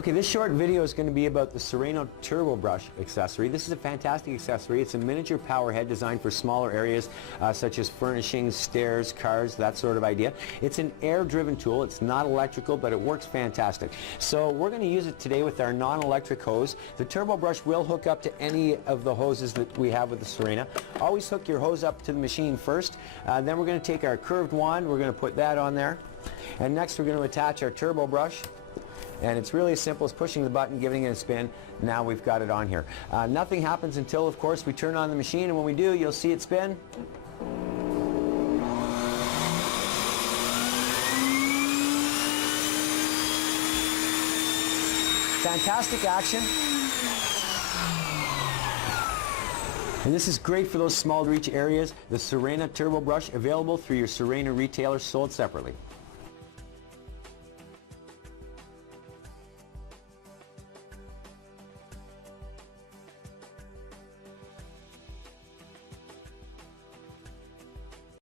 Okay, this short video is going to be about the Sirena Turbo Brush accessory. This is a fantastic accessory. It's a miniature power head designed for smaller areas such as furnishings, stairs, cars, that sort of idea. It's an air-driven tool. It's not electrical, but it works fantastic. So we're going to use it today with our non-electric hose. The Turbo Brush will hook up to any of the hoses that we have with the Sirena. Always hook your hose up to the machine first. Then we're going to take our curved wand. We're going to put that on there. And next we're going to attach our Turbo Brush. And it's really as simple as pushing the button, giving it a spin. Now we've got it on here. Nothing happens until, of course, we turn on the machine, and when we do, you'll see it spin. Fantastic action. And this is great for those small reach areas. The Sirena Turbo Brush, available through your Sirena retailer, sold separately.